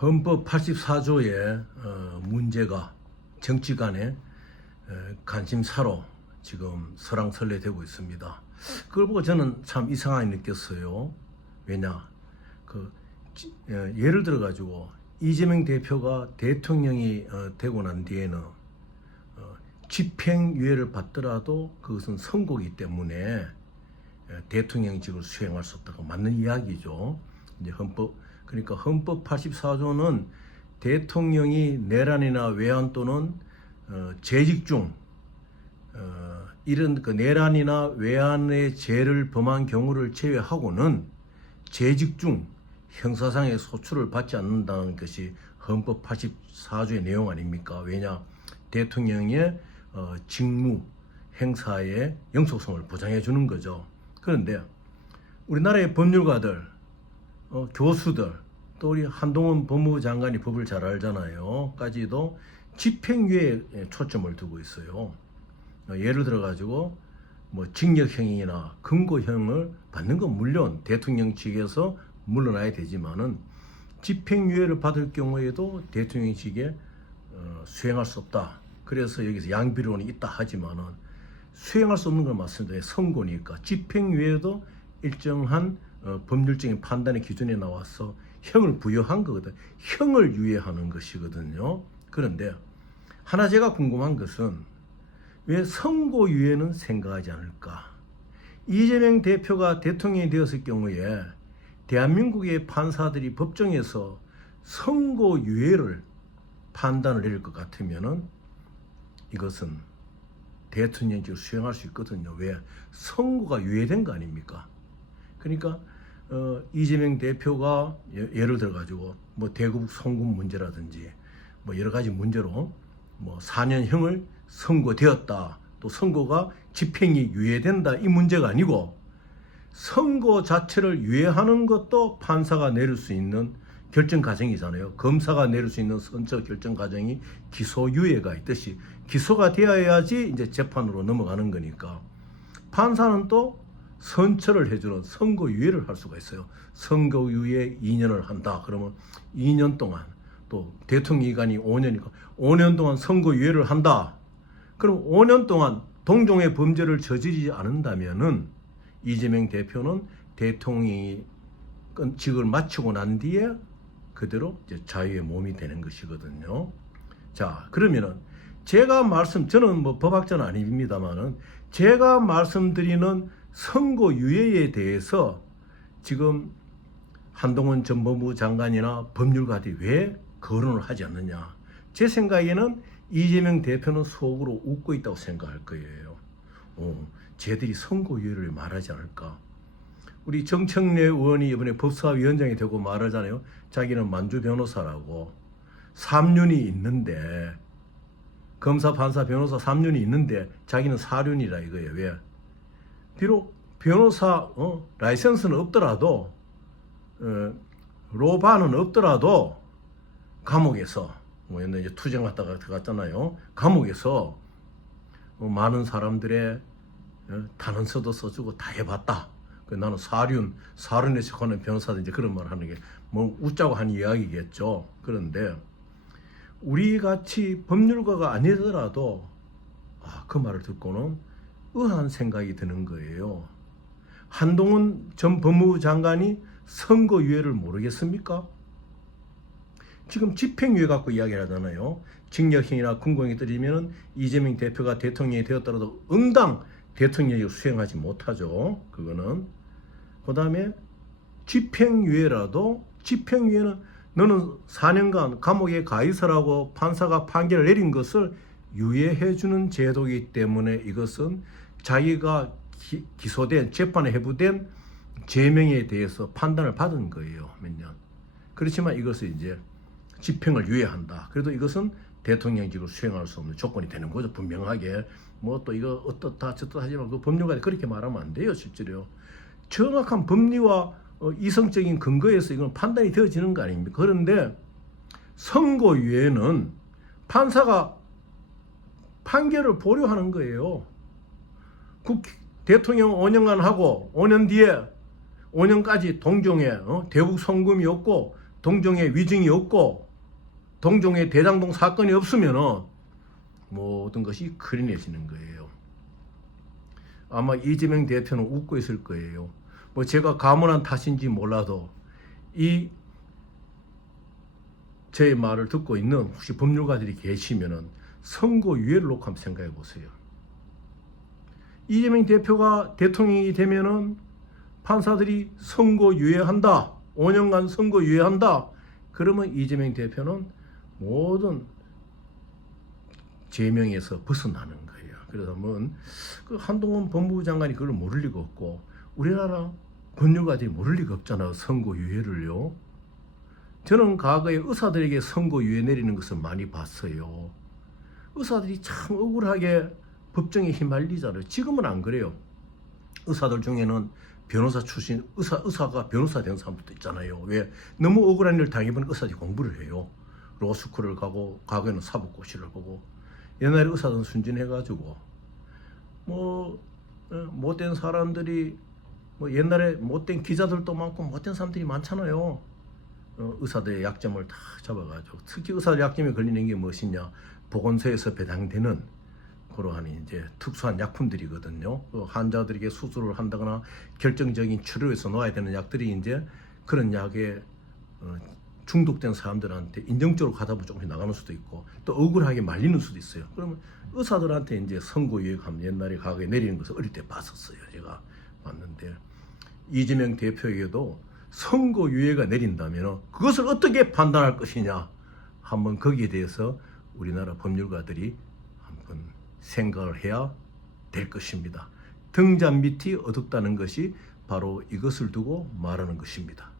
헌법 84조의 문제가 정치 간의 관심사로 지금 설왕설래되고 있습니다. 그걸 보고 저는 참 이상하게 느꼈어요. 왜냐, 예를 들어 가지고 이재명 대표가 대통령이 되고 난 뒤에는 집행유예를 받더라도 그것은 선고이기 때문에 대통령직을 수행할 수 없다고 맞는 이야기죠. 이제 그러니까 헌법 84조는 대통령이 내란이나 외환 또는 재직 중 이런 내란이나 외환의 죄를 범한 경우를 제외하고는 재직 중 형사상의 소출을 받지 않는다는 것이 헌법 84조의 내용 아닙니까? 왜냐, 대통령의 직무 행사의 영속성을 보장해 주는 거죠. 그런데 우리나라의 법률가들, 교수들, 또 우리 한동훈 법무부 장관이 법을 잘 알잖아요. 까지도 집행유예에 초점을 두고 있어요. 예를 들어 가지고 뭐 징역형이나 금고형을 받는 건 물론 대통령 측에서 물러나야 되지만은 집행유예를 받을 경우에도 대통령직에 수행할 수 없다. 그래서 여기서 양비론이 있다 하지만은 수행할 수 없는 건 맞습니다. 선고니까 집행유예도 일정한 법률적인 판단의 기준에 나와서 형을 부여한 거거든. 형을 유예하는 것이거든요. 그런데 하나 제가 궁금한 것은 왜 선고유예는 생각하지 않을까? 이재명 대표가 대통령이 되었을 경우에 대한민국의 판사들이 법정에서 선고유예를 판단을 내릴 것 같으면은 이것은 대통령직을 수행할 수 있거든요. 왜? 선고가 유예된 거 아닙니까? 그러니까 이재명 대표가 예를 들어 가지고 뭐 대구북 송금 문제라든지 뭐 여러 가지 문제로 뭐 4년형을 선고되었다, 또 선고가 집행이 유예된다, 이 문제가 아니고 선고 자체를 유예하는 것도 판사가 내릴 수 있는 결정 과정이잖아요. 검사가 내릴 수 있는 선처 결정 과정이 기소유예가 있듯이 기소가 되어야지 이제 재판으로 넘어가는 거니까 판사는 또 선처를 해주는 선고유예를 할 수가 있어요. 선고유예 2년을 한다. 그러면 2년 동안, 또 대통령 기간이 5년이니까 5년 동안 선고유예를 한다. 그럼 5년 동안 동종의 범죄를 저지르지 않는다면은 이재명 대표는 대통령이 직을 마치고 난 뒤에 그대로 이제 자유의 몸이 되는 것이거든요. 자, 그러면은 저는 뭐 법학자는 아닙니다만은 제가 말씀드리는 선고유예에 대해서 지금 한동훈 전 법무부 장관이나 법률가들이 왜 거론을 하지 않느냐. 제 생각에는 이재명 대표는 속으로 웃고 있다고 생각할 거예요. 쟤들이 선고유예를 말하지 않을까. 우리 정청래 의원이 이번에 법사위원장이 되고 말하잖아요. 자기는 만주 변호사라고 3륜이 있는데, 검사, 판사, 변호사 3륜이 있는데 자기는 4륜이라 이거예요. 왜? 비록 변호사 라이센스는 없더라도 로바는 없더라도 감옥에서 뭐 옛날에 이제 투쟁 갔다가 들어갔잖아요. 감옥에서 많은 사람들의 탄원서도 써주고 다 해봤다. 나는 사륜에서 하는 변호사들 이제 그런 말 하는 게 뭐 웃자고 한 이야기겠죠. 그런데 우리 같이 법률가가 아니더라도 그 말을 듣고는 의아한 생각이 드는 거예요. 한동훈 전 법무부 장관이 선고유예를 모르겠습니까? 지금 집행유예 갖고 이야기를 하잖아요. 징역형이나 금고형이 떨어지면 이재명 대표가 대통령이 되었더라도 응당 대통령이 수행하지 못하죠. 그거는. 그 다음에 집행유예는 너는 4년간 감옥에 가 있으라고 판사가 판결을 내린 것을 유예해주는 제도이기 때문에 이것은 자기가 기소된, 재판에 회부된 죄명에 대해서 판단을 받은 거예요. 몇 년. 그렇지만 이것을 이제 집행을 유예한다. 그래도 이것은 대통령직을 수행할 수 없는 조건이 되는 거죠. 분명하게. 뭐 또 이거 어떻다 저떻다 하지만 그 법률가들이 그렇게 말하면 안 돼요. 실제로요. 정확한 법리와 이성적인 근거에서 이건 판단이 되어지는 거 아닙니까? 그런데 선고유예는 판사가 판결을 보류하는 거예요. 대통령 5년간 하고 5년 뒤에 5년까지 동종에 대북 송금이 없고 동종의 위증이 없고 동종의 대장동 사건이 없으면은 모든 것이 클린해지는 거예요. 아마 이재명 대표는 웃고 있을 거예요. 뭐 제가 가문한 탓인지 몰라도 이 제 말을 듣고 있는 혹시 법률가들이 계시면은 선고유예를 놓고 한번 생각해 보세요. 이재명 대표가 대통령이 되면은 판사들이 선고유예한다. 5년간 선고유예한다. 그러면 이재명 대표는 모든 제명에서 벗어나는 거예요. 그러면 그 한동훈 법무부 장관이 그걸 모를 리가 없고 우리나라 법률가들이 모를 리가 없잖아요. 선고유예를요. 저는 과거에 의사들에게 선고유예 내리는 것을 많이 봤어요. 의사들이 참 억울하게 법정에 휘말리잖아요. 지금은 안 그래요. 의사들 중에는 변호사 출신 의사가 변호사 된 사람도 있잖아요. 왜? 너무 억울한 일 당해보는 의사들이 공부를 해요. 로스쿨을 가고 과거에는 사법고시를 보고 옛날에 의사들은 순진해가지고 뭐 못된 사람들이 뭐 옛날에 못된 기자들도 많고 못된 사람들이 많잖아요. 의사들의 약점을 다 잡아가지고 특히 의사들 약점에 걸리는 게 무엇이냐? 보건소에서 배당되는 그러한 이제 특수한 약품들이거든요. 그 환자들에게 수술을 한다거나 결정적인 치료에서 놓아야 되는 약들이 이제 그런 약에 중독된 사람들한테 인정적으로 가다 보면 조금씩 나가는 수도 있고 또 억울하게 말리는 수도 있어요. 그러면 의사들한테 이제 선고유예하면 옛날에 과거에 내리는 것을 어릴 때 봤었어요. 제가 봤는데 이재명 대표에게도 선고유예가 내린다면 그것을 어떻게 판단할 것이냐 한번 거기에 대해서 우리나라 법률가들이 한번 생각을 해야 될 것입니다. 등잔 밑이 어둡다는 것이 바로 이것을 두고 말하는 것입니다.